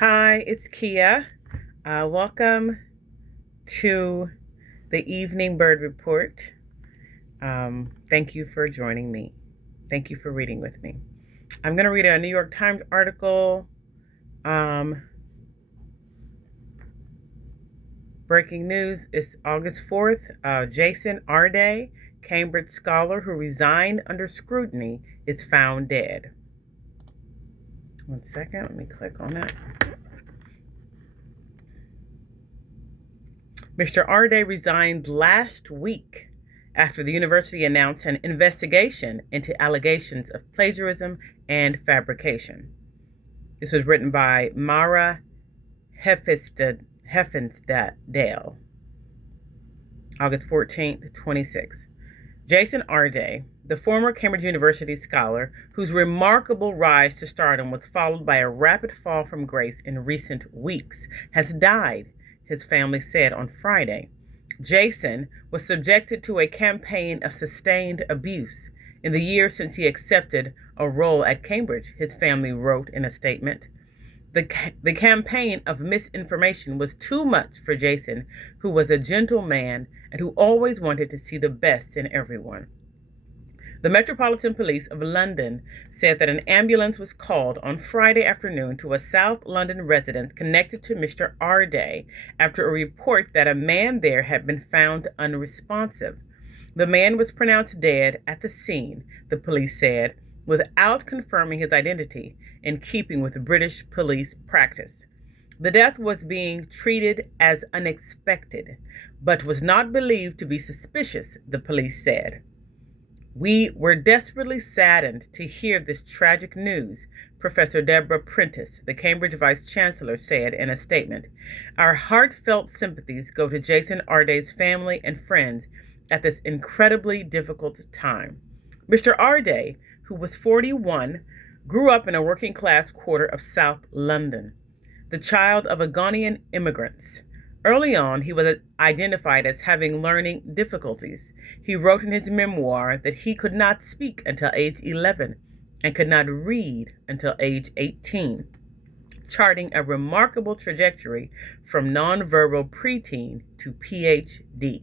Hi, it's Kia. Welcome to the Evening Bird Report. Thank you for joining me. Thank you for reading with me. I'm going to read a New York Times article. Breaking news is August 4th. Jason Arday, Cambridge scholar who resigned under scrutiny, is found dead. One second, let me click on that. Mr. Arday resigned last week after the university announced an investigation into allegations of plagiarism and fabrication. This was written by Mara Heffensdale, August 14th, 26. Jason Arday, the former Cambridge University scholar whose remarkable rise to stardom was followed by a rapid fall from grace in recent weeks, has died, his family said on Friday. Jason was subjected to a campaign of sustained abuse in the years since he accepted a role at Cambridge, his family wrote in a statement. The campaign of misinformation was too much for Jason, who was a gentle man and who always wanted to see the best in everyone. The Metropolitan Police of London said that an ambulance was called on Friday afternoon to a South London residence connected to Mr. Arday after a report that a man there had been found unresponsive. The man was pronounced dead at the scene, the police said, without confirming his identity, in keeping with British police practice. The death was being treated as unexpected, but was not believed to be suspicious, the police said. We were desperately saddened to hear this tragic news, Professor Deborah Prentice, the Cambridge Vice Chancellor, said in a statement. Our heartfelt sympathies go to Jason Arday's family and friends at this incredibly difficult time. Mr. Arday, who was 41, grew up in a working-class quarter of South London, the child of Ghanaian immigrants. Early on, he was identified as having learning difficulties. He wrote in his memoir that he could not speak until age 11 and could not read until age 18, charting a remarkable trajectory from nonverbal preteen to PhD.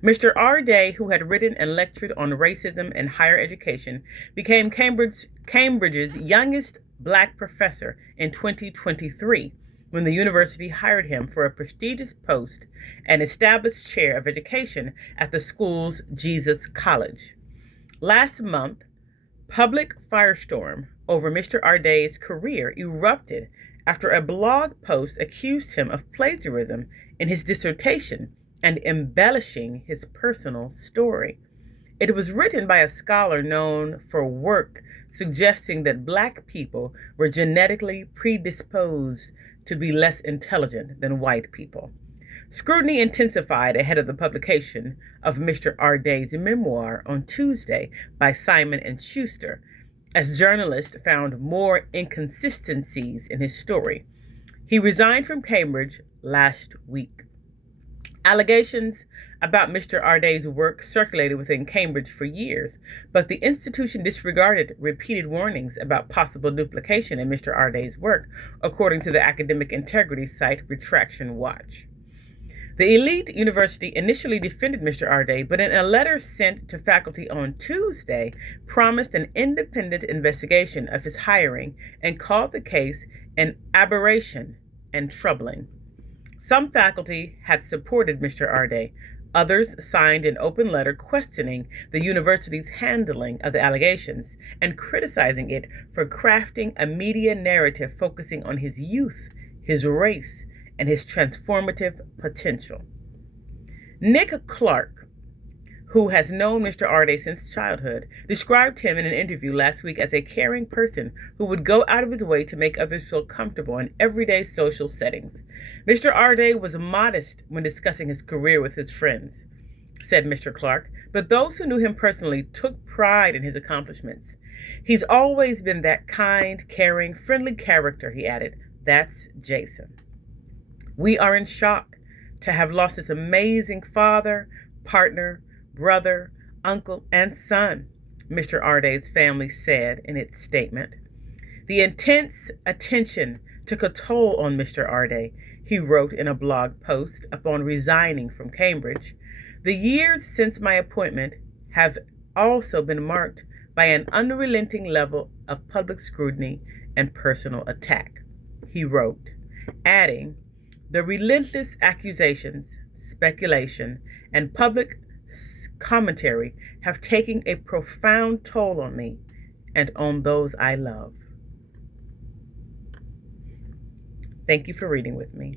Mr. Arday, who had written and lectured on racism and higher education, became Cambridge's youngest black professor in 2023, when the university hired him for a prestigious post and established chair of education at the school's Jesus College. Last month, public firestorm over Mr. Arday's career erupted after a blog post accused him of plagiarism in his dissertation and embellishing his personal story. It was written by a scholar known for work suggesting that black people were genetically predisposed to be less intelligent than white people. Scrutiny intensified ahead of the publication of Mr. Arday's memoir on Tuesday by Simon & Schuster, as journalists found more inconsistencies in his story. He resigned from Cambridge last week. Allegations about Mr. Arday's work circulated within Cambridge for years, but the institution disregarded repeated warnings about possible duplication in Mr. Arday's work, according to the academic integrity site Retraction Watch. The elite university initially defended Mr. Arday, but in a letter sent to faculty on Tuesday, promised an independent investigation of his hiring and called the case an aberration and troubling. Some faculty had supported Mr. Arday. Others signed an open letter questioning the university's handling of the allegations and criticizing it for crafting a media narrative focusing on his youth, his race, and his transformative potential. Nick Clark, who has known Mr. Arday since childhood, described him in an interview last week as a caring person who would go out of his way to make others feel comfortable in everyday social settings. Mr. Arday was modest when discussing his career with his friends, said Mr. Clark, but those who knew him personally took pride in his accomplishments. He's always been that kind, caring, friendly character, he added. That's Jason. We are in shock to have lost this amazing father, partner, brother, uncle, and son, Mr. Arday's family said in its statement. The intense attention took a toll on Mr. Arday, he wrote in a blog post upon resigning from Cambridge. The years since my appointment have also been marked by an unrelenting level of public scrutiny and personal attack, he wrote, adding, the relentless accusations, speculation, and public commentary have taken a profound toll on me and on those I love. Thank you for reading with me.